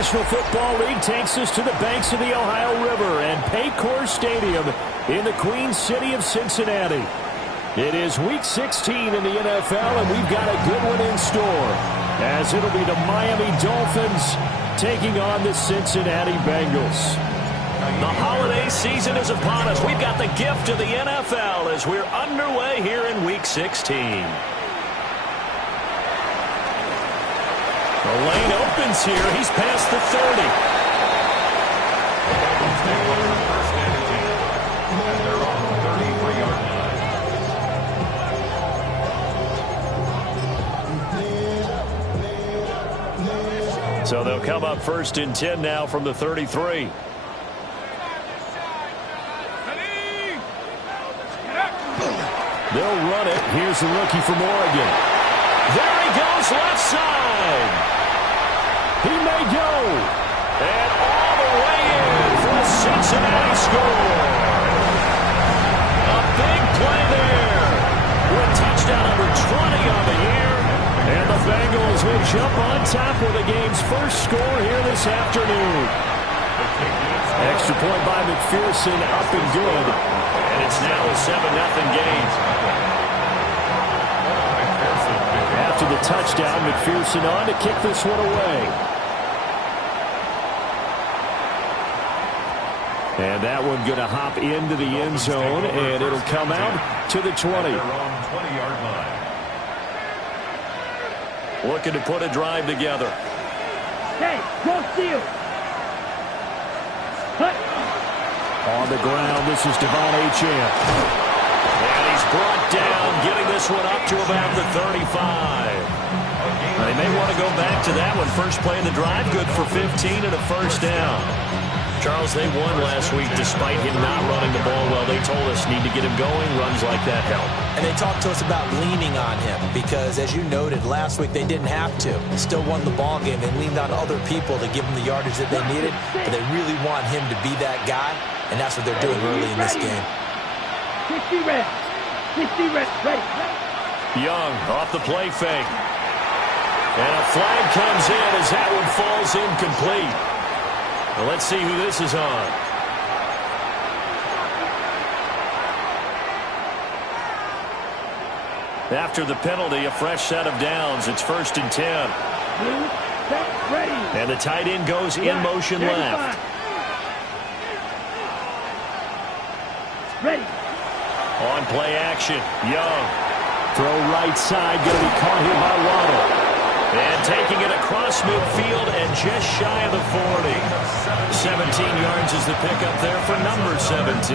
National Football League takes us to the banks of the Ohio River and Paycor Stadium in the Queen City of Cincinnati. It is Week 16 in the NFL, and we've got a good one in store, as it'll be the Miami Dolphins taking on the Cincinnati Bengals. The holiday season is upon us. We've got the gift of the NFL as we're underway here in Week 16. The lane opens here. He's past the 30. So they'll come up 1st and 10 now from the 33. They'll run it. Here's the rookie from Oregon. There he goes, left side. He may go. And all the way in for a Cincinnati score. A big play there. With touchdown number 20 on the year. And the Bengals will jump on top with the game's first score here this afternoon. Extra point by McPherson, up and good. And it's now a 7-0 game. After the touchdown, McPherson on to kick this one away. And that one going to hop into the end zone, and it'll come out to the 20. Looking to put a drive together. Hey, go steal. On the ground, this is Devon Achane. And he's brought down, getting this one up to about the 35. They may want to go back to that one. First play of the drive, good for 15 and a first down. Charles, they won last week despite him not running the ball well. They told us need to get him going. Runs like that help. And they talked to us about leaning on him because, as you noted, last week they didn't have to. Still won the ball game. They leaned on other people to give them the yardage that they needed, but they really want him to be that guy, and that's what they're doing early in this game. 60 red. 60 red. Ready. Young off the play fake. And a flag comes in as that one falls incomplete. Well, let's see who this is on. After the penalty, a fresh set of downs. It's 1st and 10. And the tight end goes in motion left. Ready. On play action, Young. Throw right side, going to be caught here by Waddle. And taking it across midfield and just shy of the 40. 17 yards is the pickup there for number 17.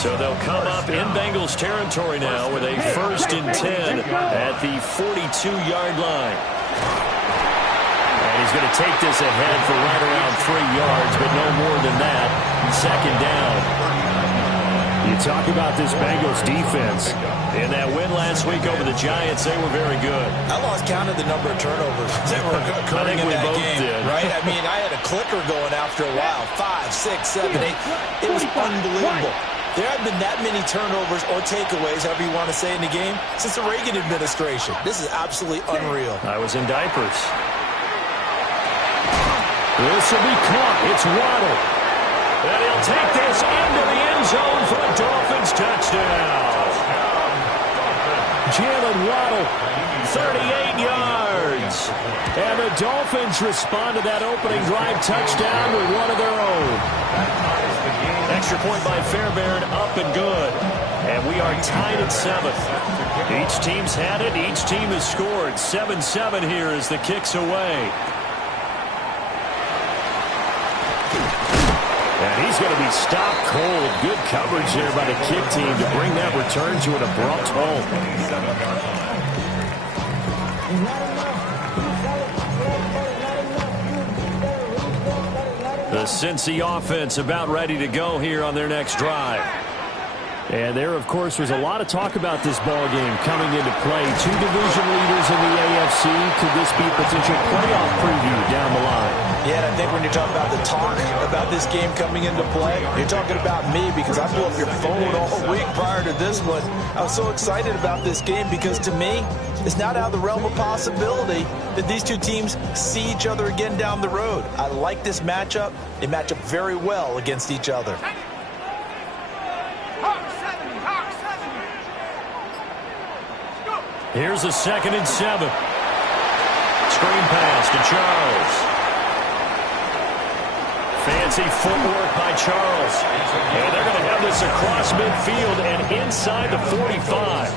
So they'll come up in Bengals territory now with a 1st and 10 at the 42-yard line. And he's going to take this ahead for right around 3 yards, but no more than that. 2nd down. You talk about this Bengals defense. In that win last week over the Giants, they were very good. I lost count of the number of turnovers that were occurring in that game, right? I mean, I had a clicker going after a while. 5, 6, 7, 8. It was unbelievable. There haven't been that many turnovers or takeaways, however you want to say, in the game since the Reagan administration. This is absolutely unreal. I was in diapers. This will be caught. It's Waddle. And he'll take this into the end zone for a Dolphins touchdown. Jalen Waddle, 38 yards. And the Dolphins respond to that opening drive touchdown with one of their own. Extra point by Fairbairn, up and good. And we are tied at 7th. Each team's had it. Each team has scored. 7-7 here as the kick's away. And he's going to be stopped cold. Good coverage there by the kick team to bring that return to an abrupt halt. The Cincy offense about ready to go here on their next drive. And there, of course, was a lot of talk about this ball game coming into play. 2 division leaders in the AFC. Could this be a potential playoff preview down the line? Yeah, and I think when you're talking about the talk about this game coming into play, you're talking about me because I blew up your phone all week prior to this one. I was so excited about this game because to me, it's not out of the realm of possibility that these two teams see each other again down the road. I like this matchup. They match up very well against each other. Here's a 2nd and 7. Screen pass to Charles. Fancy footwork by Charles. And they're going to have this across midfield and inside the 45.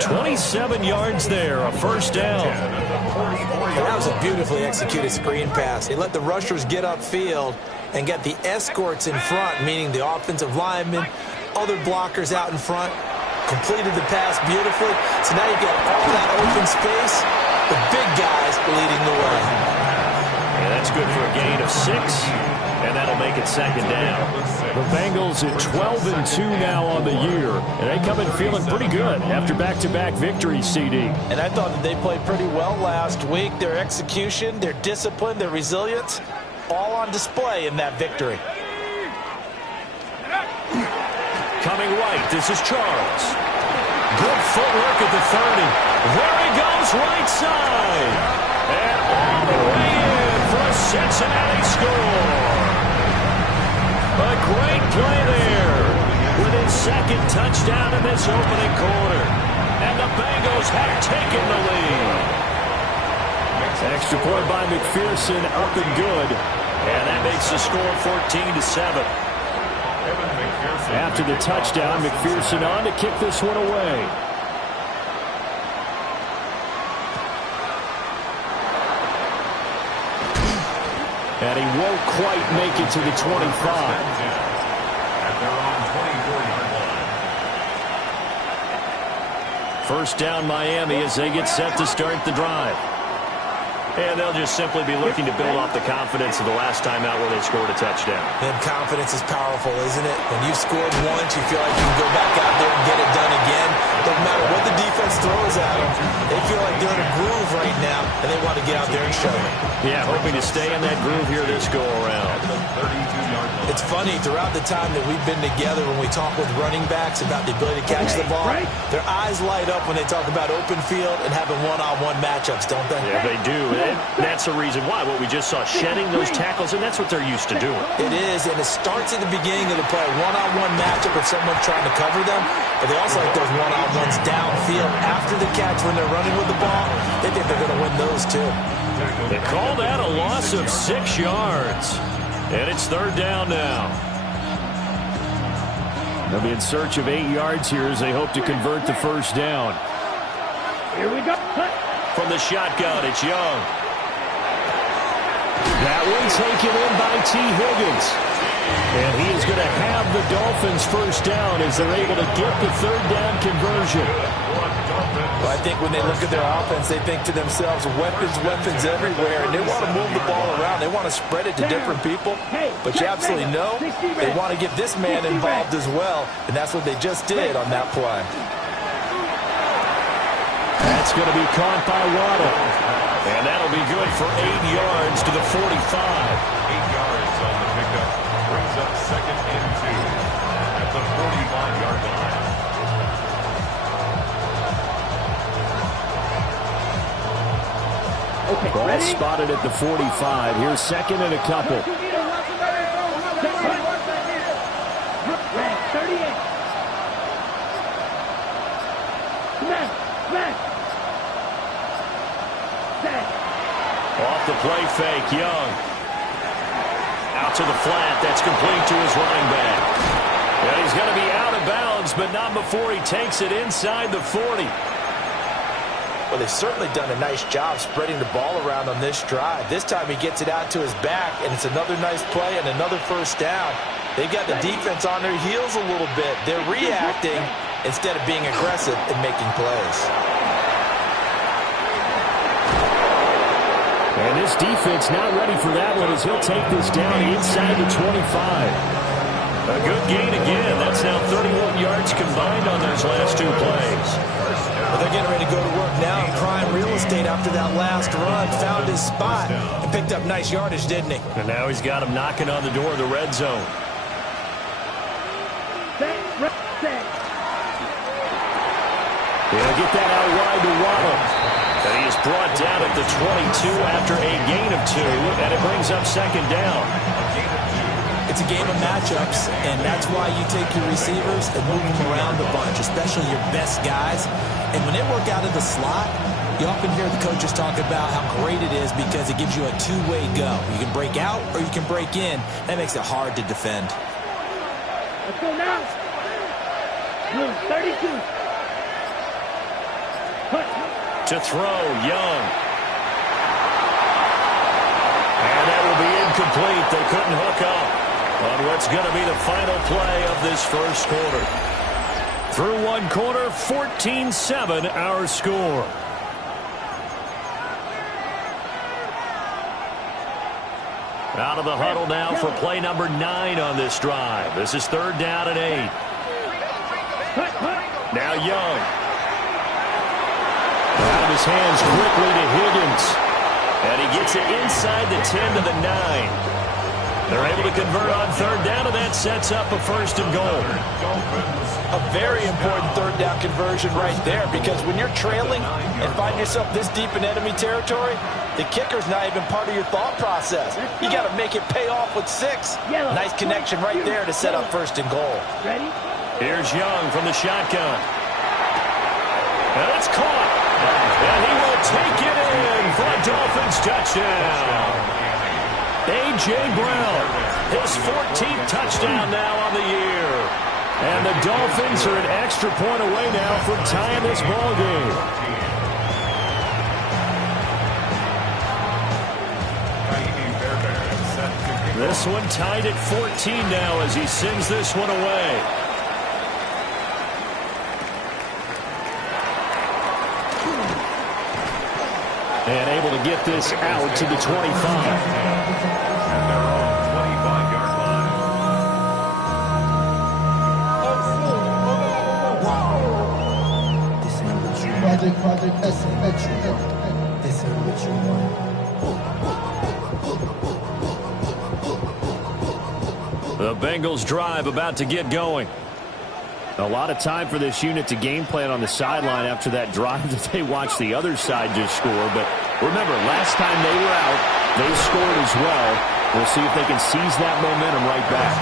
27 yards there, a first down. That was a beautifully executed screen pass. They let the rushers get upfield and get the escorts in front, meaning the offensive linemen, other blockers out in front, completed the pass beautifully. So now you get all that open space, the big guys leading the way. And that's good for a gain of 6, and that'll make it 2nd down. The Bengals at 12-2 now on the year, and they come in feeling pretty good after back-to-back victories, CD. And I thought that they played pretty well last week. Their execution, their discipline, their resilience, all on display in that victory. Coming right, this is Charles. Good footwork at the 30. There he goes, right side. And all the way in for a Cincinnati score. A great play there with his 2nd touchdown in this opening quarter. And the Bengals have taken the lead. Extra point by McPherson, up and good. And that makes the score 14-7. After the touchdown, McPherson on to kick this one away. And he won't quite make it to the 25. First down Miami as they get set to start the drive. And they'll just simply be looking to build off the confidence of the last time out where they scored a touchdown. And confidence is powerful, isn't it? When you've scored once, you feel like you can go back out there and get it done again. Doesn't matter what the defense throws at them. They feel like they're in a groove right now, and they want to get out there and show it. Yeah, hoping to stay in that groove here this go-around. It's funny, throughout the time that we've been together, when we talk with running backs about the ability to catch the ball, their eyes light up when they talk about open field and having one-on-one matchups, don't they? Yeah, they do. And that's the reason why. What we just saw, shedding those tackles, and that's what they're used to doing. It is, and it starts at the beginning of the play. One-on-one matchup if someone's trying to cover them, but they also like those one-on-ones downfield after the catch when they're running with the ball. They think they're going to win those, too. They call that a loss of 6 yards. And it's 3rd down now. They'll be in search of 8 yards here as they hope to convert the first down. Here we go. From the shotgun, it's Young. That one taken in by T. Higgins. And he is going to have the Dolphins first down as they're able to get the 3rd down conversion. Well, I think when they look at their offense, they think to themselves, weapons, weapons everywhere, and they want to move the ball around. They want to spread it to different people, but you absolutely know they want to get this man involved as well, and that's what they just did on that play. That's going to be caught by Waddle, and that'll be good for 8 yards to the 45. 8 yards on the pickup brings up 2nd and 2 at the 45-yard line. Okay, Ball ready? spotted at the 45. Here's 2nd and a couple. 38. Off the play fake, Young. Out to the flat, that's complete to his running back. And he's going to be out of bounds, but not before he takes it inside the 40. Well, they've certainly done a nice job spreading the ball around on this drive. This time he gets it out to his back, and it's another nice play and another first down. They've got the defense on their heels a little bit. They're reacting instead of being aggressive and making plays. And this defense not ready for that one as he'll take this down inside the 25. A good gain again. That's now 31 yards combined on those last 2 plays. Well, they're getting ready to go to work now in prime real estate after that last run. Found his spot and picked up nice yardage, didn't he? And now he's got him knocking on the door of the red zone. He'll get that out wide to Waddle. And he is brought down at the 22 after a gain of 2, and it brings up second down. It's a game of matchups, and that's why you take your receivers and move them around a bunch, especially your best guys. And when they work out of the slot, you often hear the coaches talk about how great it is because it gives you a two-way go. You can break out or you can break in. That makes it hard to defend. Let's go now. Blue 32. To throw, Young. And that will be incomplete. They couldn't hook up on what's going to be the final play of this first quarter. Through 1 quarter, 14-7 our score. Out of the huddle now for play number 9 on this drive. This is 3rd down and 8. Now Young. Out of his hands quickly to Higgins. And he gets it inside the 10 to the 9. They're able to convert on 3rd down, and that sets up a 1st and goal. A very important 3rd down conversion right there, because when you're trailing and find yourself this deep in enemy territory, the kicker's not even part of your thought process. You got to make it pay off with 6. Nice connection right there to set up 1st and goal. Ready? Here's Young from the shotgun. And it's caught. And he will take it in for a Dolphins touchdown. A.J. Brown, his 14th touchdown now on the year. And the Dolphins are an extra point away now from tying this ball game. This one tied at 14 now as he sends this one away. And able to get this out to the 25. And they're on the 25-yard line. Project Asymmetry. This ain't what you want. The Bengals drive about to get going. A lot of time for this unit to game plan on the sideline after that drive that they watched the other side just score. But remember, last time they were out, they scored as well. We'll see if they can seize that momentum right back.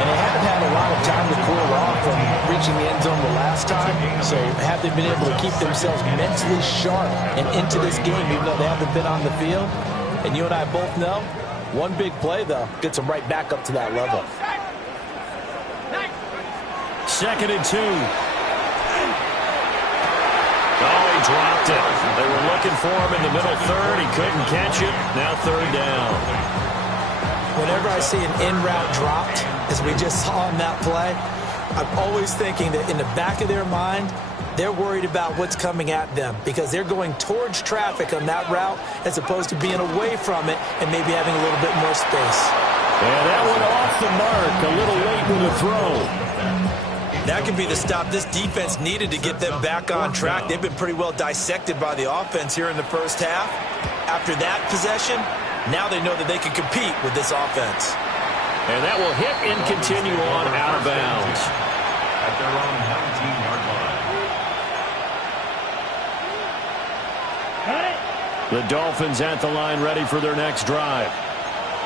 And they haven't had a lot of time to cool off from reaching the end zone the last time. So have they been able to keep themselves mentally sharp and into this game, even though they haven't been on the field? And you and I both know, one big play, though, gets them right back up to that level. 2nd and 2. Oh, he dropped it. They were looking for him in the middle 3rd. He couldn't catch it. Now 3rd down. Whenever I see an in-route dropped, as we just saw on that play, I'm always thinking that in the back of their mind, they're worried about what's coming at them because they're going towards traffic on that route as opposed to being away from it and maybe having a little bit more space. And that one off the mark. A little late with the throw. That could be the stop this defense needed to get them back on track. They've been pretty well dissected by the offense here in the first half. After that possession, now they know that they can compete with this offense. And that will hit and continue on out of bounds. At their own 19-yard line. Got it. The Dolphins at the line ready for their next drive.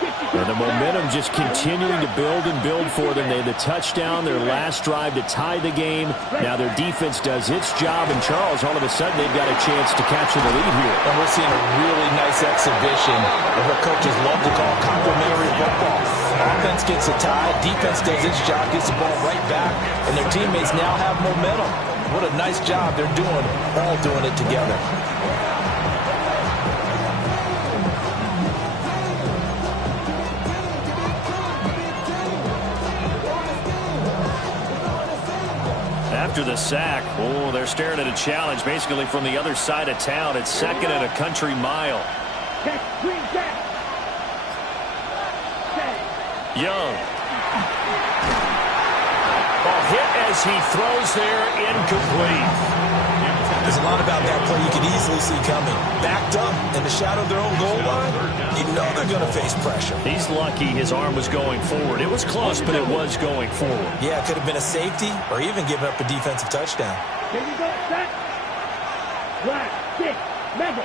And the momentum just continuing to build and build for them. They had the touchdown, their last drive to tie the game. Now their defense does its job, and Charles, all of a sudden, they've got a chance to capture the lead here. And we're seeing a really nice exhibition of what coaches love to call complementary football. Offense gets a tie, defense does its job, gets the ball right back, and their teammates now have momentum. What a nice job they're doing, all doing it together. After the sack, they're staring at a challenge basically from the other side of town. It's 2nd and a country mile. Young. A hit as he throws there, incomplete. There's a lot about that play you can easily see coming. Backed up in the shadow of their own goal line, you know they're going to face pressure. He's lucky his arm was going forward. It was close, but it was going forward. Yeah, it could have been a safety or even given up a defensive touchdown. Here you go, set. Flag, kick, level.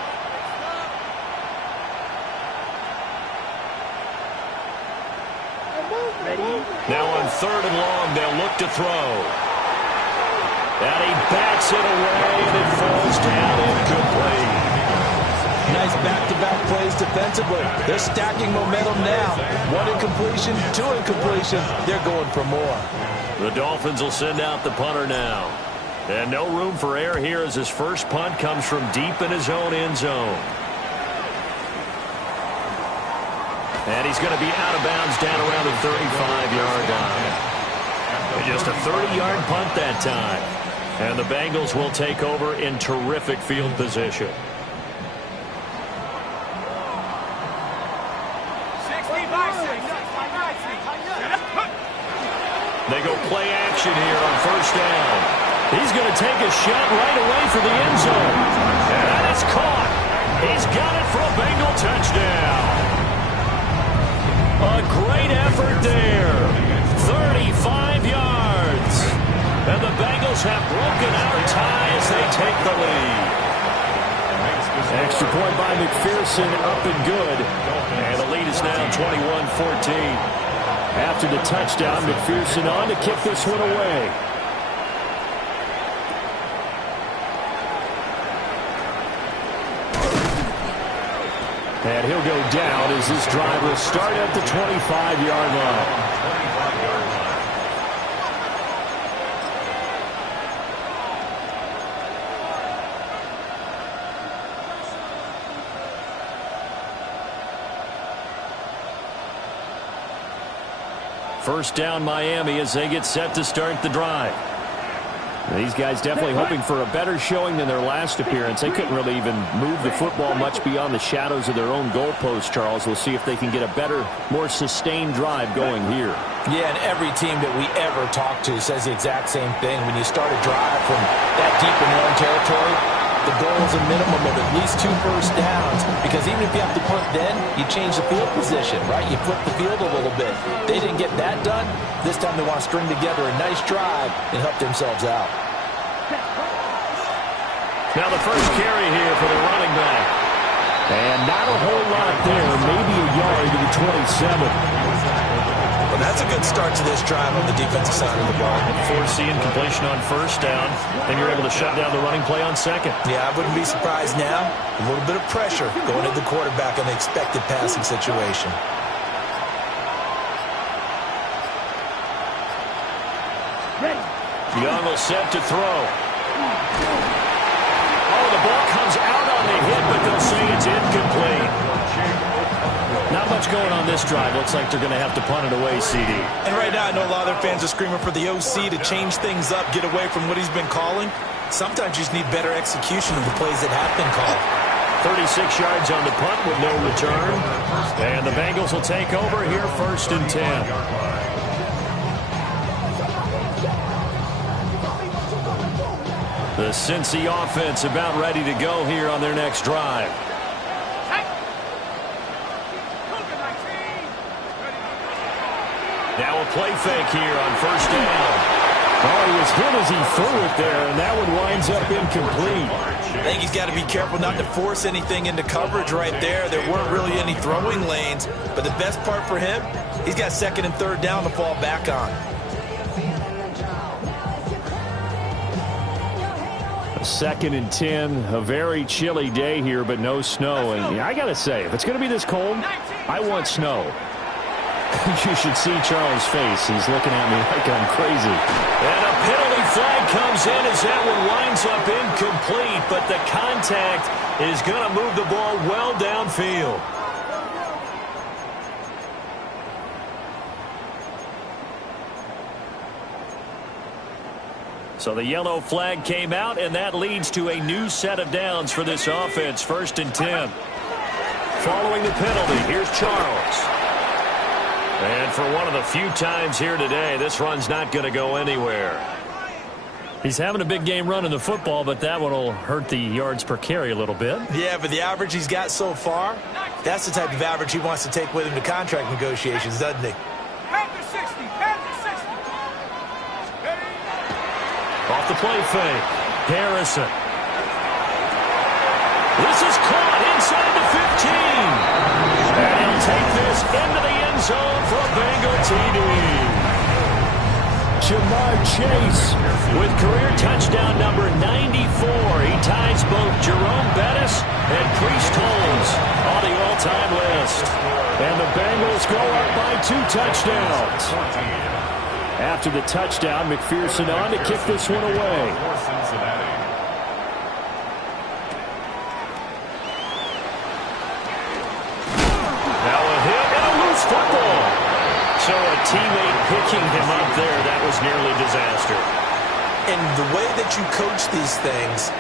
Ready? Now on 3rd and long, they'll look to throw. And he bats it away, and it falls down incomplete. Nice back-to-back plays defensively. They're stacking momentum now. 1 incompletion, 2 incompletion. They're going for more. The Dolphins will send out the punter now. And no room for error here as his first punt comes from deep in his own end zone. And he's going to be out of bounds down around the 35-yard line. Just a 30-yard punt that time. And the Bengals will take over in terrific field position. They go play action here on 1st down. He's going to take a shot right away for the end zone. And that is caught. He's got it for a Bengal touchdown. A great effort there. 35 yards. And the Bengals have broken our tie as they take the lead. Extra point by McPherson, up and good. And the lead is now 21-14. After the touchdown, McPherson on to kick this one away. And he'll go down as this drive will start at the 25-yard line. First down Miami as they get set to start the drive. These guys definitely hoping for a better showing than their last appearance. They couldn't really even move the football much beyond the shadows of their own goalpost, Charles. We'll see if they can get a better, more sustained drive going here. Yeah, and every team that we ever talk to says the exact same thing. When you start a drive from that deep in their own territory, the goal is a minimum of at least 2 first downs, because even if you have to punt then, you change the field position, right? You flip the field a little bit. They didn't get that done. This time they want to string together a nice drive and help themselves out. Now the first carry here for the running back. And not a whole lot there, maybe a yard to the 27. Well, that's a good start to this drive on the defensive side of the ball. Forcing completion on 1st down, and you're able to shut down the running play on 2nd. Yeah, I wouldn't be surprised now. A little bit of pressure going at the quarterback on the expected passing situation. Young will set to throw. Oh, the ball comes out on the hit, but they'll say it's incomplete. Not much going on this drive. Looks like they're going to have to punt it away, CD. And right now, I know a lot of their fans are screaming for the OC to change things up, get away from what he's been calling. Sometimes you just need better execution of the plays that have been called. 36 yards on the punt with no return. And the Bengals will take over here 1st and 10. The Cincy offense about ready to go here on their next drive. Now a play fake here on 1st down. Oh, he was hit as he threw it there, and that one winds up incomplete. I think he's got to be careful not to force anything into coverage right there. There weren't really any throwing lanes, but the best part for him, he's got 2nd and 3rd down to fall back on. 2nd and 10, a very chilly day here, but no snow. And I got to say, if it's going to be this cold, I want snow. You should see Charles' face. He's looking at me like I'm crazy. And a penalty flag comes in as that one winds up incomplete, but the contact is going to move the ball well downfield. So the yellow flag came out, and that leads to a new set of downs for this offense. 1st and 10. Following the penalty, here's Charles. And for one of the few times here today, this run's not going to go anywhere. He's having a big game running the football, but that one will hurt the yards per carry a little bit. Yeah, but the average he's got so far, that's the type of average he wants to take with him to contract negotiations, doesn't he? Off the play fake. Harrison. This is caught inside the 15. And he'll take this into the end zone for a Bengal TD. Jamar Chase with career touchdown number 94. He ties both Jerome Bettis and Priest Holmes on the all-time list. And the Bengals go up by 2 touchdowns. After the touchdown, McPherson on to kick this one away. Now a hit and a loose football. So a teammate picking him up there, that was nearly disaster. And the way that you coach these things,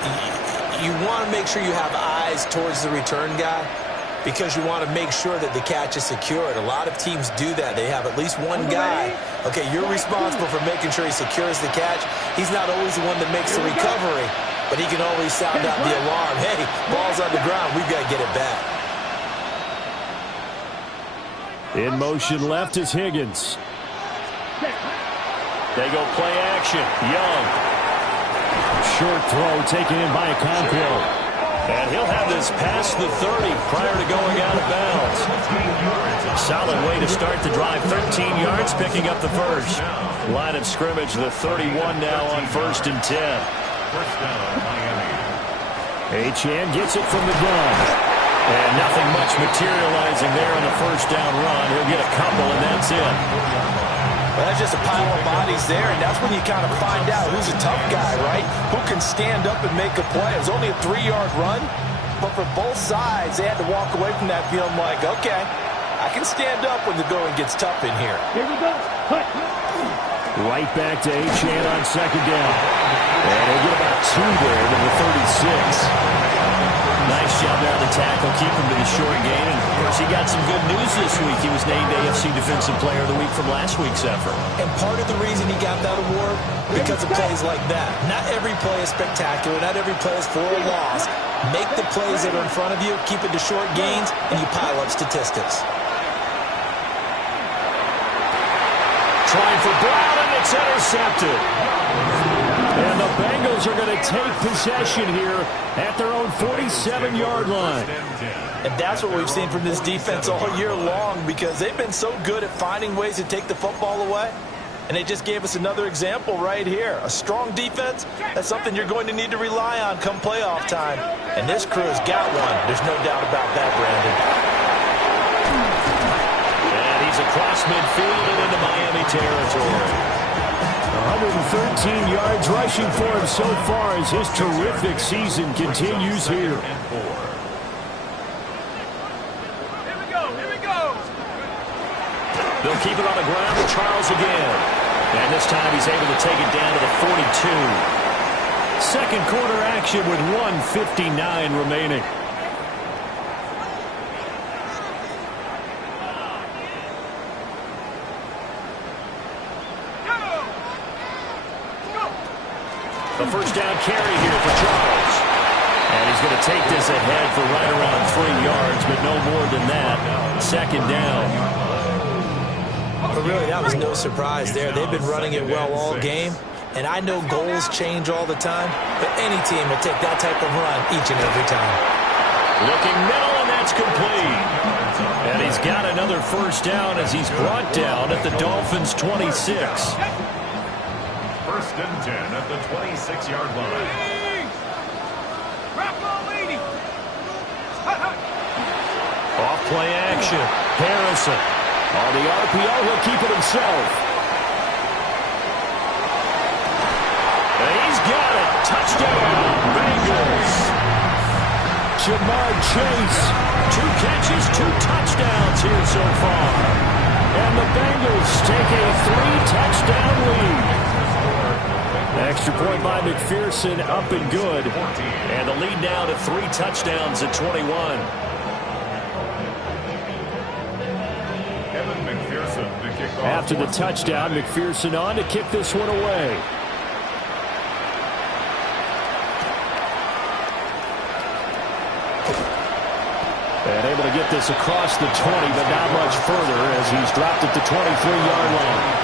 you want to make sure you have eyes towards the return guy because you want to make sure that the catch is secured. A lot of teams do that. They have at least one guy. Okay, you're responsible for making sure he secures the catch. He's not always the one that makes the recovery, but he can always sound out the alarm. Hey, ball's on the ground. We've got to get it back. In motion left is Higgins. They go play action. Young. Short throw taken in by Okonkwo. And he'll have this past the 30 prior to going out of bounds. Solid way to start the drive. 13 yards, picking up the first. Line of scrimmage, the 31 now on 1st and 10. Achane gets it from the gun. And nothing much materializing there on the first down run. He'll get a couple, and that's it. Well, that's just a pile of bodies there, and that's when you kind of find out who's a tough guy, right? Who can stand up and make a play. It was only a 3-yard run, but for both sides, they had to walk away from that feeling like, okay, I can stand up when the going gets tough in here. Here we go. Cut. Right back to Achane on 2nd down. And he'll get about 2 there to the 36. Nice job there on the tackle, keep him to the short gain. And, of course, he got some good news this week. He was named AFC Defensive Player of the Week from last week's effort. And part of the reason he got that award, because of plays like that. Not every play is spectacular. Not every play is for a loss. Make the plays that are in front of you, keep it to short gains, and you pile up statistics. Trying for Brown, and it's intercepted. And the Bengals are going to take possession here at their own 47-yard line. And that's what we've seen from this defense all year long because they've been so good at finding ways to take the football away. And they just gave us another example right here. A strong defense, that's something you're going to need to rely on come playoff time. And this crew has got one. There's no doubt about that, Brandon. And he's across midfield and into Miami territory. 113 yards rushing for him so far as his terrific season continues here. Here we go. They'll keep it on the ground with Charles again. And this time he's able to take it down to the 42. Second quarter action with 1:59 remaining. The first down carry here for Charles. And he's going to take this ahead for right around 3 yards, but no more than that. 2nd down. But really, that was no surprise there. They've been running it well all game. And I know goals change all the time, but any team will take that type of run each and every time. Looking middle, and that's complete. And he's got another first down as he's brought down at the Dolphins' 26. 1st and 10 at the 26-yard line. Off play action. Harrison. On the RPO, he'll keep it himself. And he's got it. Touchdown, Bengals. Jamar Chase. 2 catches, 2 touchdowns here so far. And the Bengals take a 3-touchdown lead. Extra point by McPherson, up and good. And the lead now to 3 touchdowns at 21. Evan McPherson. After the touchdown, McPherson on to kick this one away. And able to get this across the 20, but not much further as he's dropped at the 23-yard line.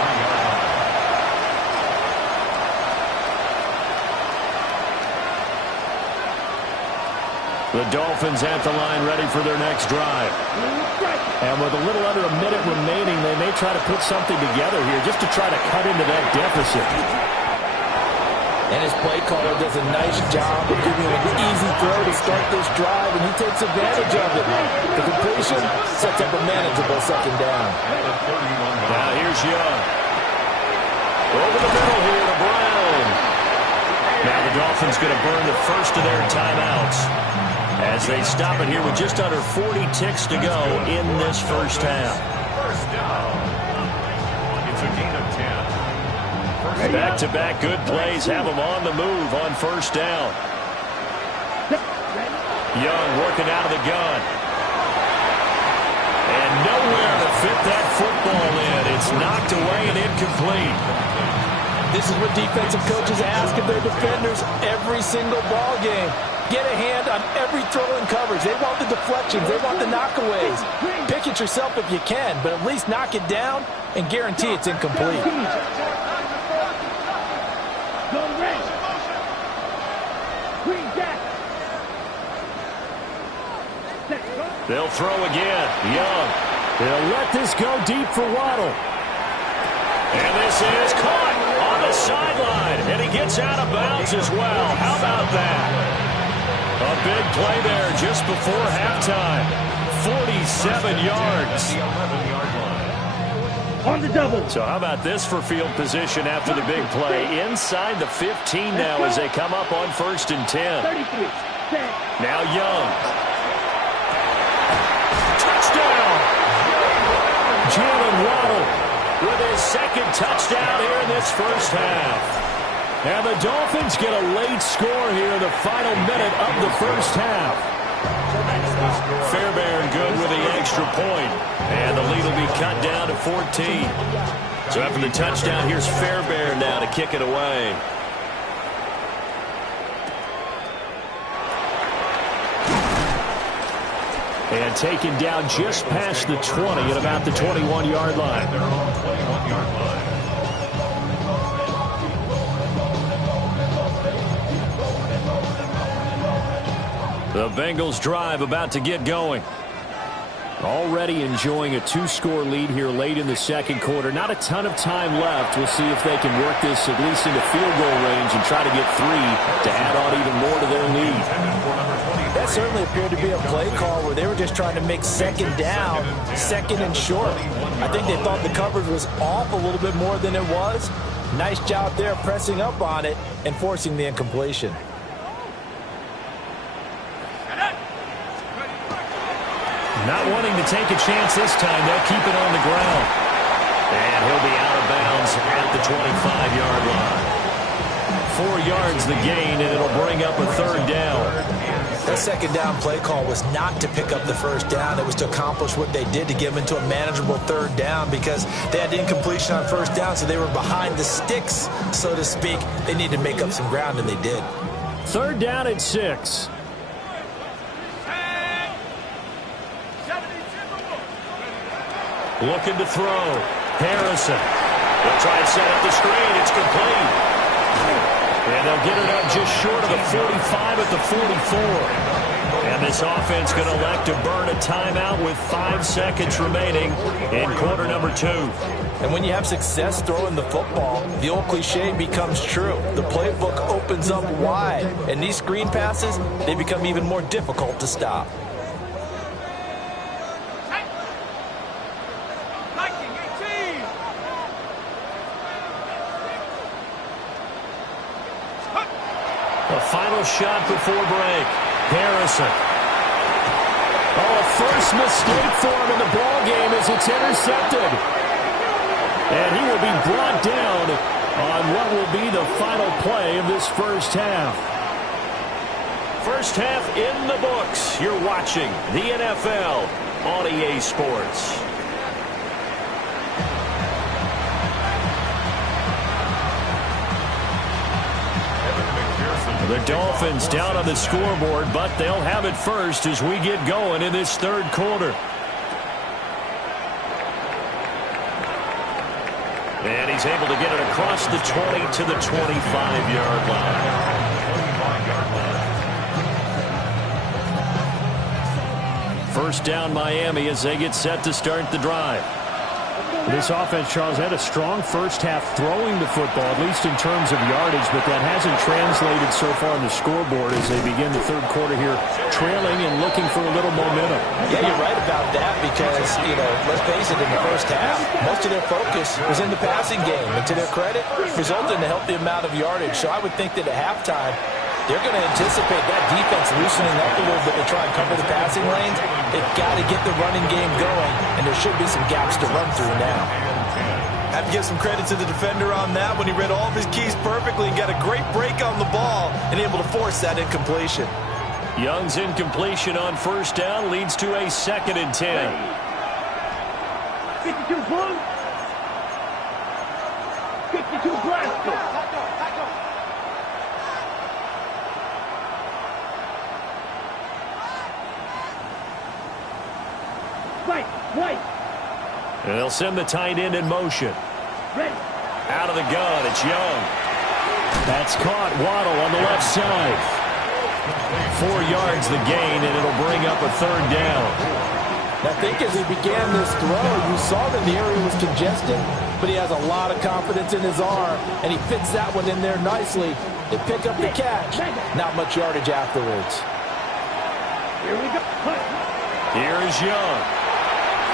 The Dolphins at the line ready for their next drive. And with a little under a minute remaining, they may try to put something together here just to try to cut into that deficit. And his play caller does a nice job of giving him an easy throw to start this drive, and he takes advantage of it. The completion sets up a manageable second down. Now here's Young. Over the middle here to Brown. Now the Dolphins going to burn the first of their timeouts as they stop it here with just under 40 ticks to go in this first half. First down. It's a gain of 10. Back-to-back good plays have them on the move on first down. Young working out of the gun. And nowhere to fit that football in. It's knocked away and incomplete. This is what defensive coaches ask of their defenders every single ball game. Get a hand on every throw in coverage. They want the deflections. They want the knockaways. Pick it yourself if you can, but at least knock it down and guarantee it's incomplete. They'll throw again. Young. They'll let this go deep for Waddle. And this is caught on the sideline. And he gets out of bounds as well. How about that? A big play there just before halftime. 47 yards. On the double. So how about this for field position after the big play? Inside the 15 now as they come up on 1st and 10. 33. Now Young. Touchdown! Jalen Waddle with his second touchdown here in this first half. And the Dolphins get a late score here in the final minute of the first half. Fairbairn good with the extra point. And the lead will be cut down to 14. So after the touchdown, here's Fairbairn now to kick it away. And taken down just past the 20 at about the 21-yard line. The Bengals drive about to get going. Already enjoying a 2-score lead here late in the second quarter. Not a ton of time left. We'll see if they can work this at least into field goal range and try to get 3 to add on even more to their lead. That certainly appeared to be a play call where they were just trying to make second down, second and short. I think they thought the coverage was off a little bit more than it was. Nice job there pressing up on it and forcing the incompletion. Not wanting to take a chance this time. They'll keep it on the ground. And he'll be out of bounds at the 25-yard line. 4 yards the gain, and it'll bring up a 3rd down. That second down play call was not to pick up the first down. It was to accomplish what they did to get them into a manageable 3rd down because they had incompletion on first down, so they were behind the sticks, so to speak. They needed to make up some ground, and they did. 3rd down at 6. Looking to throw. Harrison. They'll try and set up the screen. It's complete. And they'll get it up just short of the 45 at the 44. And this offense going to elect to burn a timeout with 5 seconds remaining in quarter number 2. And when you have success throwing the football, the old cliche becomes true. The playbook opens up wide. And these screen passes, they become even more difficult to stop. A final shot before break. Harrison. Oh, a first mistake for him in the ball game as it's intercepted. And he will be brought down on what will be the final play of this first half. First half in the books. You're watching the NFL on EA Sports. The Dolphins down on the scoreboard, but they'll have it first as we get going in this third quarter. And he's able to get it across the 20 to the 25-yard line. First down Miami as they get set to start the drive. This offense, Charles, had a strong first half throwing the football, at least in terms of yardage, but that hasn't translated so far on the scoreboard as they begin the third quarter here, trailing and looking for a little momentum. Yeah, you're right about that because, let's face it, in the first half, most of their focus was in the passing game. And to their credit, resulted in a healthy amount of yardage. So I would think that at halftime, they're going to anticipate that defense loosening up a little bit to try and cover the passing lanes. They've got to get the running game going, and there should be some gaps to run through now. Have to give some credit to the defender on that when he read all of his keys perfectly and got a great break on the ball and able to force that incompletion. Young's incompletion on first down leads to a 2nd and 10. 52 blue. 52 Brasco. White. And they'll send the tight end in motion. Ready. Out of the gun, it's Young. That's caught. Waddle on the left side. 4 yards the gain, and it'll bring up a third down. I think as he began this throw, you saw that the area was congested, but he has a lot of confidence in his arm, and he fits that one in there nicely. They pick up the catch. Not much yardage afterwards. Here we go. Here is Young.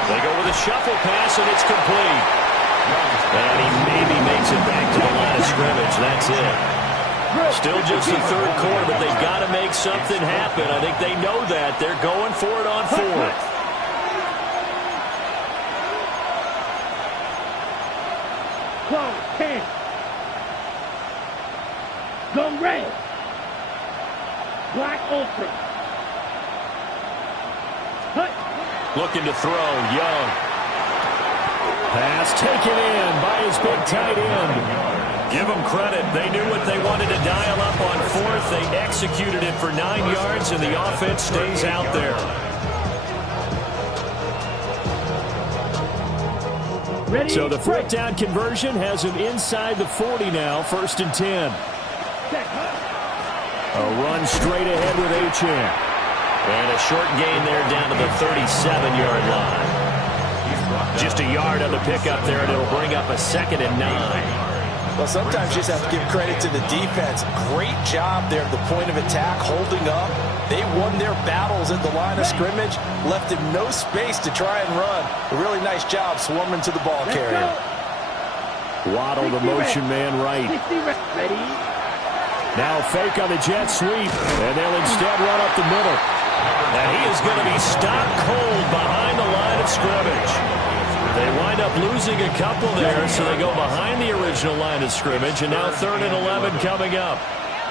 They go with a shuffle pass, and it's complete. And he maybe makes it back to the line of scrimmage. That's it. Still just the third quarter, but they've got to make something happen. I think they know that. They're going for it on 4th. Close. 10. Go red. Black ultra. Hut. Looking to throw, Young. Pass taken in by his big tight end. Give them credit. They knew what they wanted to dial up on 4th. They executed it for 9 yards, and the offense stays out there. Ready. So the 4th down conversion has him inside the 40 now, 1st and 10. A run straight ahead with Achane. And a short gain there down to the 37-yard line. Just a yard on the pickup there, and it'll bring up a 2nd and 9. Well, sometimes you just have to give credit to the defense. Great job there at the point of attack, holding up. They won their battles at the line of scrimmage, left him no space to try and run. A really nice job swarming to the ball carrier. Waddle, the motion man right. Ready. Now fake on the jet sweep, and they'll instead run up the middle. And he is going to be stopped cold behind the line of scrimmage. They wind up losing a couple there, so they go behind the original line of scrimmage, and now 3rd and 11 coming up.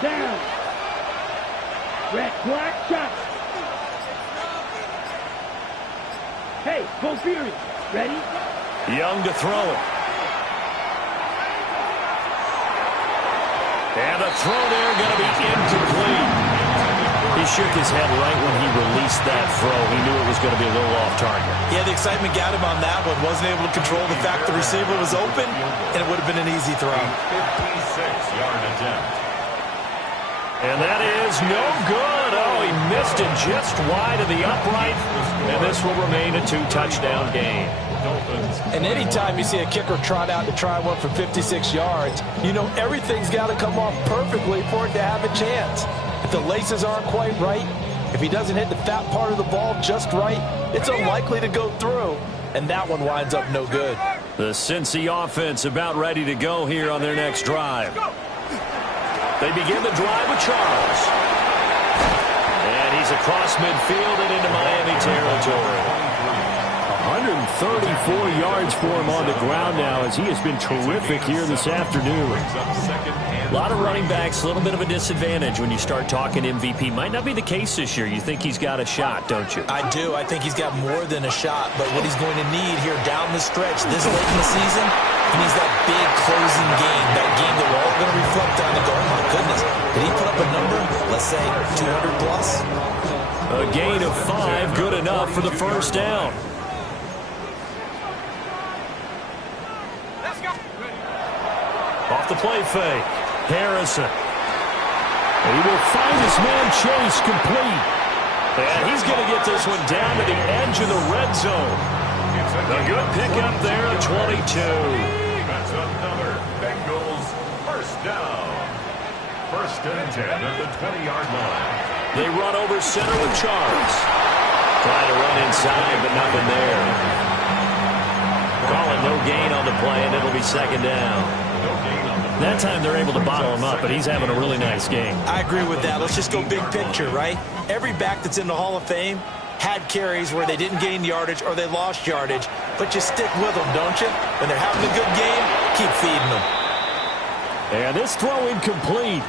Down. Red, black, shot. Hey, go Fury. Ready? Young to throw it. And the throw there going to be incomplete. He shook his head right when he released that throw. He knew it was going to be a little off target. Yeah, the excitement got him on that one. Wasn't able to control the fact the receiver was open, and it would have been an easy throw. 56-yard attempt. And that is no good. Oh, he missed it just wide of the upright. And this will remain a 2-touchdown game. And anytime you see a kicker trot out to try one for 56 yards, you know everything's got to come off perfectly for it to have a chance. If the laces aren't quite right, if he doesn't hit the fat part of the ball just right, it's unlikely to go through. And that one winds up no good. The Cincy offense about ready to go here on their next drive. They begin the drive with Charles. And he's across midfield and into Miami territory. 34 yards for him on the ground now, as he has been terrific here this afternoon. A lot of running backs, a little bit of a disadvantage when you start talking MVP. Might not be the case this year. You think he's got a shot, don't you? I do. I think he's got more than a shot. But what he's going to need here down the stretch this late in the season, he needs that big closing game, that game that we're all going to reflect on and go, oh, my goodness, did he put up a number, let's say 200 plus? A gain of 5, good enough for the first down. Off the play fake, Harrison. He will find his man Chase complete. And he's going to get this one down to the edge of the red zone. A good pickup there at 22. That's another Bengals first down. First and 10 at the 20-yard line. They run over center with Charles. Trying to run inside, but nothing there. Calling no gain on the play, and it'll be second down. That time they're able to bottle him up, but he's having a really nice game. I agree with that. Let's just go big picture, right? Every back that's in the Hall of Fame had carries where they didn't gain yardage or they lost yardage, but you stick with them, don't you? When they're having a good game, keep feeding them. And this throw incomplete.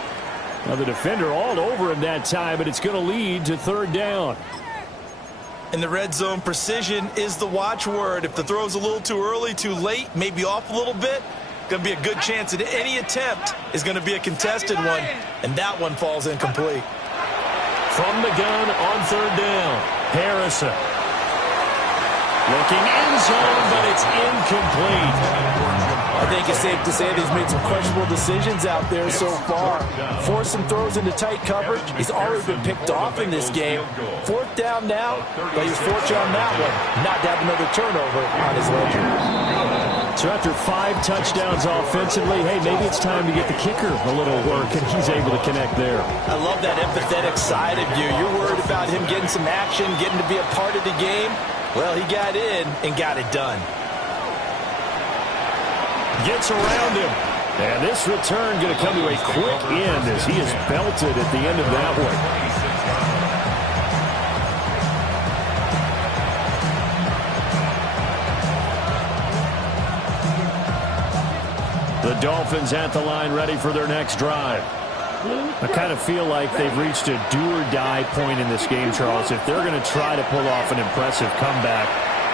Now the defender all over him that time, but it's going to lead to third down. In the red zone, precision is the watchword. If the throw's a little too early, too late, maybe off a little bit, going to be a good chance that any attempt is going to be a contested one, and that one falls incomplete. From the gun on third down, Harrison. Looking end zone, but it's incomplete. I think it's safe to say that he's made some questionable decisions out there so far. Forced some throws into tight coverage. He's already been picked off in this game. Fourth down now, but he was fortunate on that one, not to have another turnover on his ledger. So after 5 touchdowns offensively, hey, maybe it's time to get the kicker a little work, and he's able to connect there. I love that empathetic side of you. You're worried about him getting some action, getting to be a part of the game. Well, he got in and got it done. Gets around him. And this return going to come to a quick end as he is belted at the end of that one. The Dolphins at the line, ready for their next drive. I kind of feel like they've reached a do-or-die point in this game, Charles. If they're going to try to pull off an impressive comeback,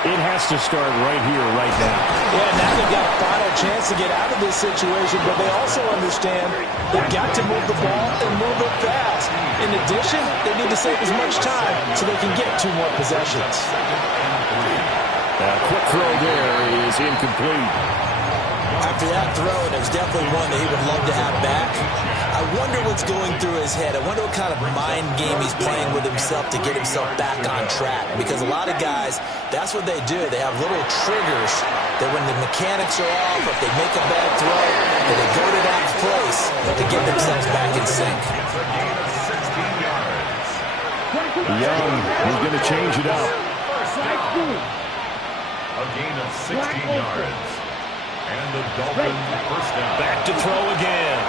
it has to start right here, right now. Yeah, now they've got a final chance to get out of this situation, but they also understand they've got to move the ball and move it fast. In addition, they need to save as much time so they can get 2 more possessions. A quick throw there is incomplete. After that throw, and it was definitely one that he would love to have back, I wonder what's going through his head. I wonder what kind of mind game he's playing with himself to get himself back on track. Because a lot of guys, that's what they do. They have little triggers that when the mechanics are off, if they make a bad throw, that they go to that place to get themselves back in sync. Young is going to change it up. A gain of 16 yards. And the Dolphins first down. Back to throw again.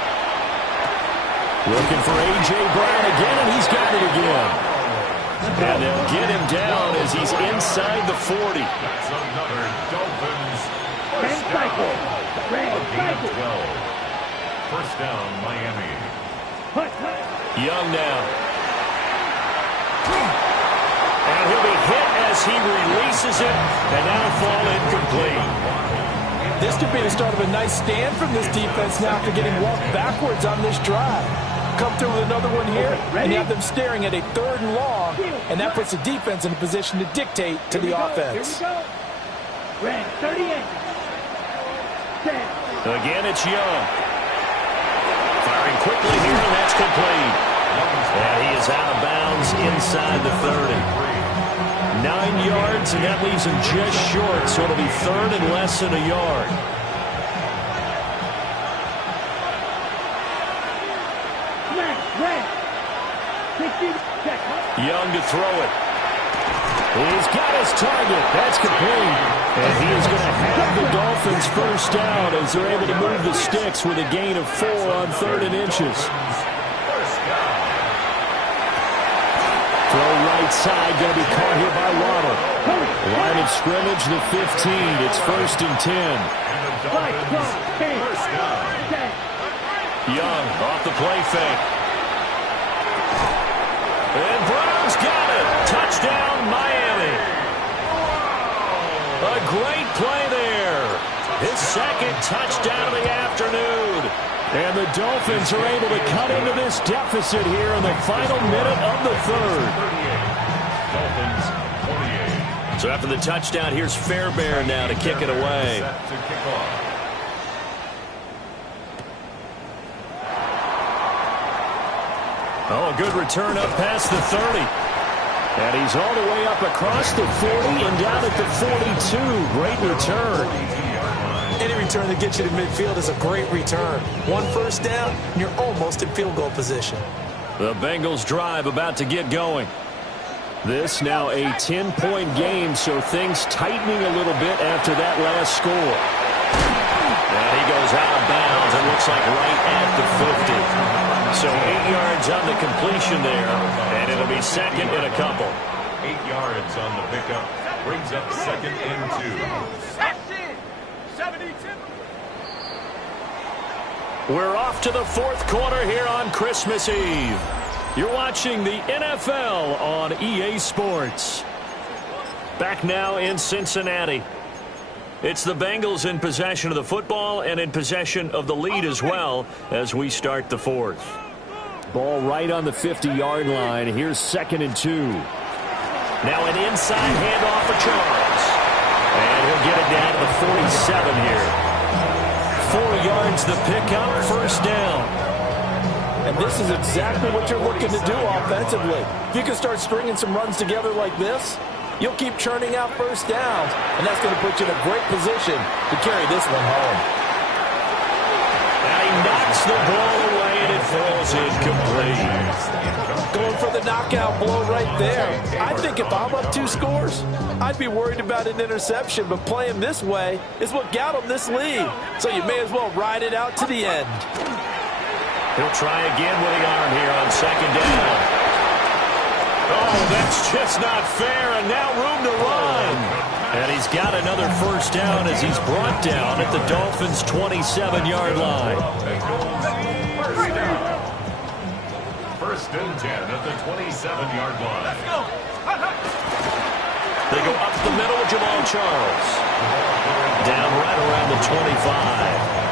Looking for A.J. Brown again, and he's got it again. And they'll get him down as he's inside the 40. That's another Dolphins first down. A gain of 12. First down, Miami. Young now. And he'll be hit as he releases it, and now fall incomplete. This could be the start of a nice stand from this defense now after getting walked backwards on this drive. Come through with another one here, and you have them staring at a 3rd and long, and that puts the defense in a position to dictate to the offense. Red, 38. Again, it's Young. Firing quickly here, and that's complete. And he is out of bounds inside the 30. 9 yards, and that leaves him just short, so it'll be 3rd and less than a yard. Young to throw it. He's got his target. That's complete. And he is going to have the Dolphins first down as they're able to move the sticks with a gain of 4 on 3rd and inches. Throw right right side, going to be caught here by Waddle. Line of scrimmage, the 15. It's 1st and 10. Young off the play fake. And Brown's got it. Touchdown, Miami. A great play there. His second touchdown of the afternoon. And the Dolphins are able to cut into this deficit here in the final minute of the third. So after the touchdown, here's Fairbairn now to kick it away. Oh, a good return up past the 30. And he's all the way up across the 40 and down at the 42. Great return. Any return that gets you to midfield is a great return. 1 first down, and you're almost in field goal position. The Bengals drive about to get going. This now a 10-point game, so things tightening a little bit after that last score. And he goes out of bounds. It looks like right at the 50. So 8 yards on the completion there, and it'll be second and a couple. 8 yards on the pickup. Brings up 2nd and 2. We're off to the 4th quarter here on Christmas Eve. You're watching the NFL on EA Sports. Back now in Cincinnati. It's the Bengals in possession of the football and in possession of the lead as well as we start the 4th. Ball right on the 50-yard line. Here's 2nd and 2. Now an inside handoff for Charles. And he'll get it down to the 47 here. 4 yards the pickup, 1st down. And this is exactly what you're looking to do offensively. If you can start stringing some runs together like this, you'll keep churning out 1st downs, and that's going to put you in a great position to carry this one home. And he knocks the ball away, and it falls incomplete. Going for the knockout blow right there. I think if I'm up 2 scores, I'd be worried about an interception, but playing this way is what got him this lead. So you may as well ride it out to the end. He'll try again with the arm here on 2nd down. Oh, that's just not fair, and now room to run. And he's got another 1st down as he's brought down at the Dolphins' 27-yard line. 1st and 10 at the 27-yard line. They go up the middle with Jamal Charles. Down right around the 25.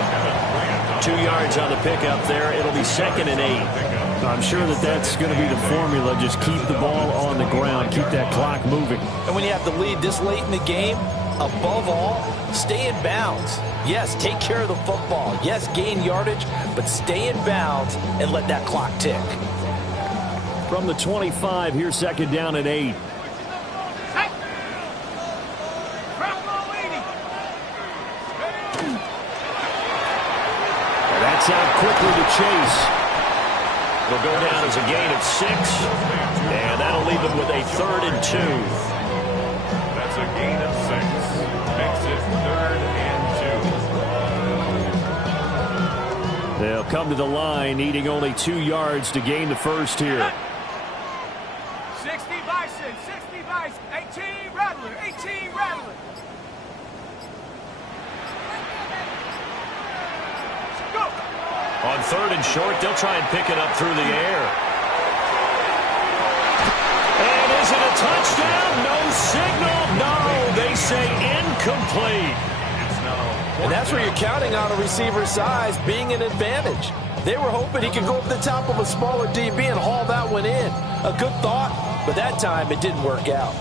2 yards on the pickup there. It'll be 2nd and 8. I'm sure that that's going to be the formula. Just keep the ball on the ground. Keep that clock moving. And when you have the lead this late in the game, above all, stay in bounds. Yes, take care of the football. Yes, gain yardage, but stay in bounds and let that clock tick. From the 25, here's 2nd down and 8. That's out quickly to Chase. They'll go down as a gain of 6, and that'll leave them with a 3rd and 2. That's a gain of 6. Makes it 3rd and 2. They'll come to the line, needing only 2 yards to gain the 1st here. 60 Bison, 60 Bison, 18 Rattler, 18 Rattler. On 3rd and short, they'll try and pick it up through the air. And is it a touchdown? No signal. No, they say incomplete. And that's where you're counting on a receiver's size being an advantage. They were hoping he could go up the top of a smaller DB and haul that one in. A good thought, but that time it didn't work out.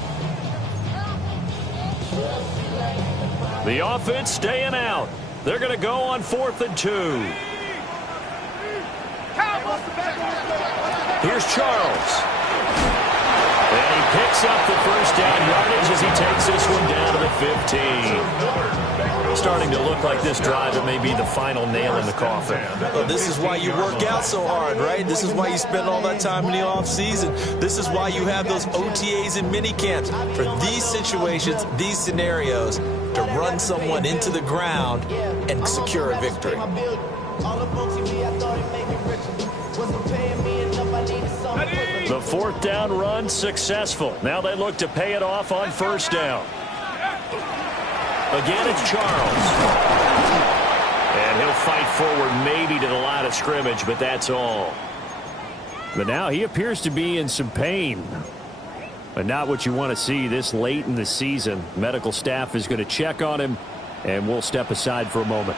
The offense staying out. They're going to go on 4th and 2. Here's Charles. And he picks up the 1st down yardage as he takes this one down to the 15. Starting to look like this drive, it may be the final nail in the coffin. Well, this is why you work out so hard, right? This is why you spend all that time in the offseason. This is why you have those OTAs and mini camps. For these situations, these scenarios, to run someone into the ground and secure a victory. The The fourth down run successful. Now they look to pay it off on first down. Again, it's Charles. And he'll fight forward maybe to the line of scrimmage, but that's all. But now he appears to be in some pain. But not what you want to see this late in the season. Medical staff is going to check on him, and we'll step aside for a moment.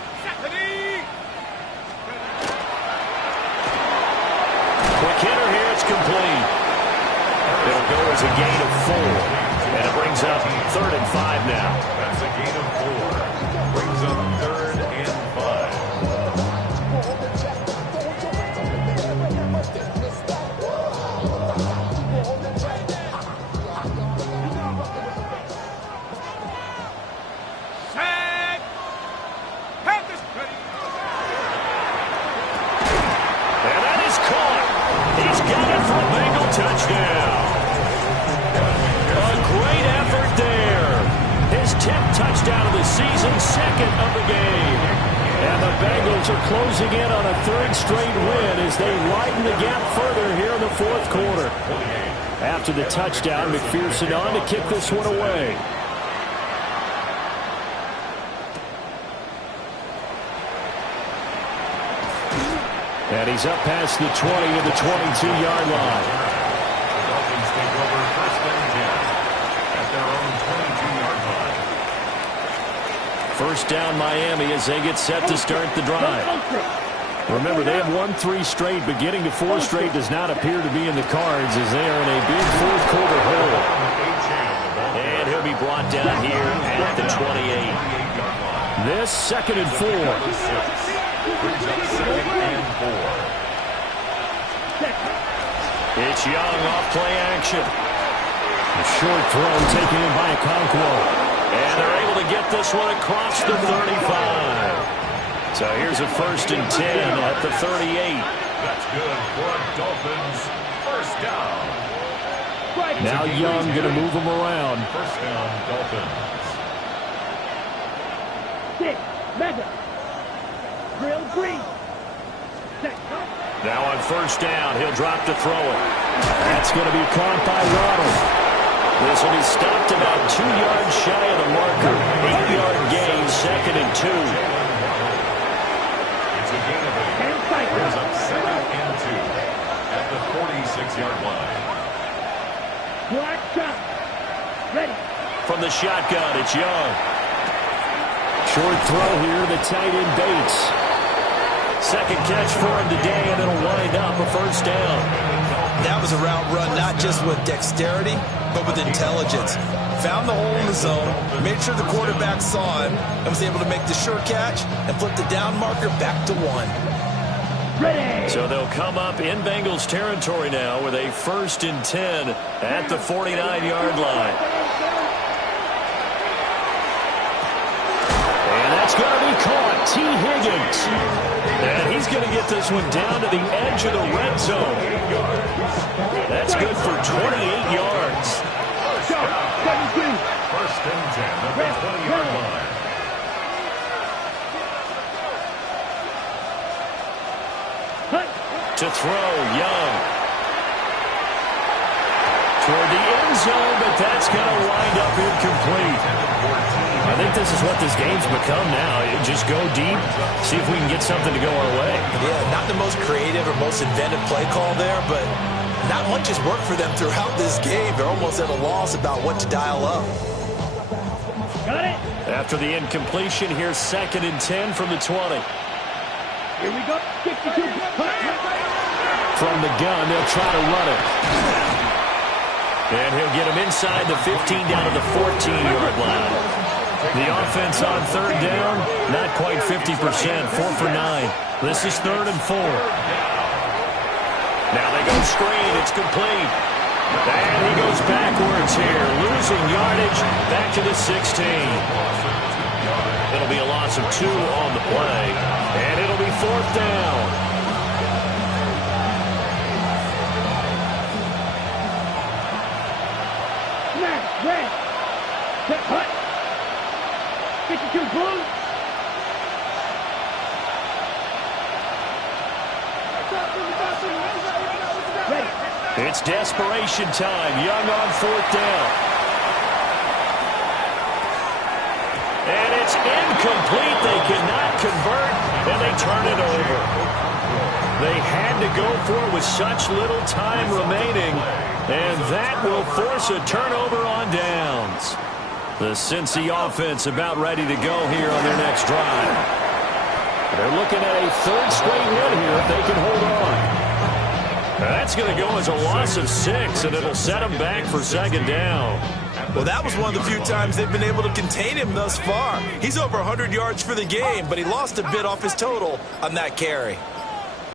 Quick hitter here, it's complete. It'll go as a gain of 4. And it brings up 3rd and 5 now. That's a gain of 4. Brings up 3rd and 5. And that is caught. He's got it for a Bengal touchdown. A great effort there. His 10th touchdown of the season, 2nd of the game. And the Bengals are closing in on a 3rd straight win as they widen the gap further here in the 4th quarter. After the touchdown, McPherson on to kick this one away. And he's up past the 20 to the 22-yard line. The Dolphins take over 1st and 10 at their own 22-yard line. First down Miami as they get set to start the drive. Remember, they have won 3 straight, but getting to 4 straight does not appear to be in the cards as they are in a big 4th quarter hole. And he'll be brought down here at the 28. This 2nd and 4. Brings up 2nd and 4. It's Young off play action. A short throw taken in by Okonkwo. And they're able to get this one across the 35. So here's a 1st and 10 at the 38. That's good for Dolphins. 1st down. Now Young going to move him around. 1st down, Dolphins. 6, Mega. Drill green. Now on 1st down, he'll drop to throw it. That's going to be caught by Waddle. This will be stopped about 2 yards shy of the marker. 8-yard gain, 2nd and 2. It's a gain of 8. Brings up 2nd and 2 at the 46-yard line. Black shot. Ready. From the shotgun, it's Young. Short throw here to the tight end Bates. 2nd catch for him today, and it'll wind up a 1st down. That was a route run not just with dexterity, but with intelligence. Found the hole in the zone, made sure the quarterback saw him, and was able to make the sure catch and flip the down marker back to 1. Ready. So they'll come up in Bengals territory now with a 1st and 10 at the 49-yard line. And that's going to be caught. T. Higgins. And he's going to get this one down to the edge of the red zone. That's good for 28 yards. 1st and 10 at the 20-yard line. To throw, Young. Toward the end zone, but that's going to wind up incomplete. I think this is what this game's become now. Just go deep, see if we can get something to go our way. Yeah, not the most creative or most inventive play call there, but not much has worked for them throughout this game. They're almost at a loss about what to dial up. Got it. After the incompletion, here's 2nd and 10 from the 20. Here we go. 62. From the gun, they'll try to run it. And he'll get him inside the 15 down to the 14-yard line. The offense on 3rd down, not quite 50%, 4 for 9. This is 3rd and 4. Now they go screen, it's complete. And he goes backwards here, losing yardage back to the 16. It'll be a loss of 2 on the play, and it'll be 4th down. Red. Set hut. 52 blue. Ready. It's desperation time. Young on 4th down. And it's incomplete. They cannot convert, and they turn it over. They had to go for it with such little time remaining, and that will force a turnover on downs. The Cincy offense about ready to go here on their next drive. They're looking at a 3rd straight win here if they can hold on. That's going to go as a loss of 6, and it'll set them back for 2nd down. Well, that was one of the few times they've been able to contain him thus far. He's over 100 yards for the game, but he lost a bit off his total on that carry.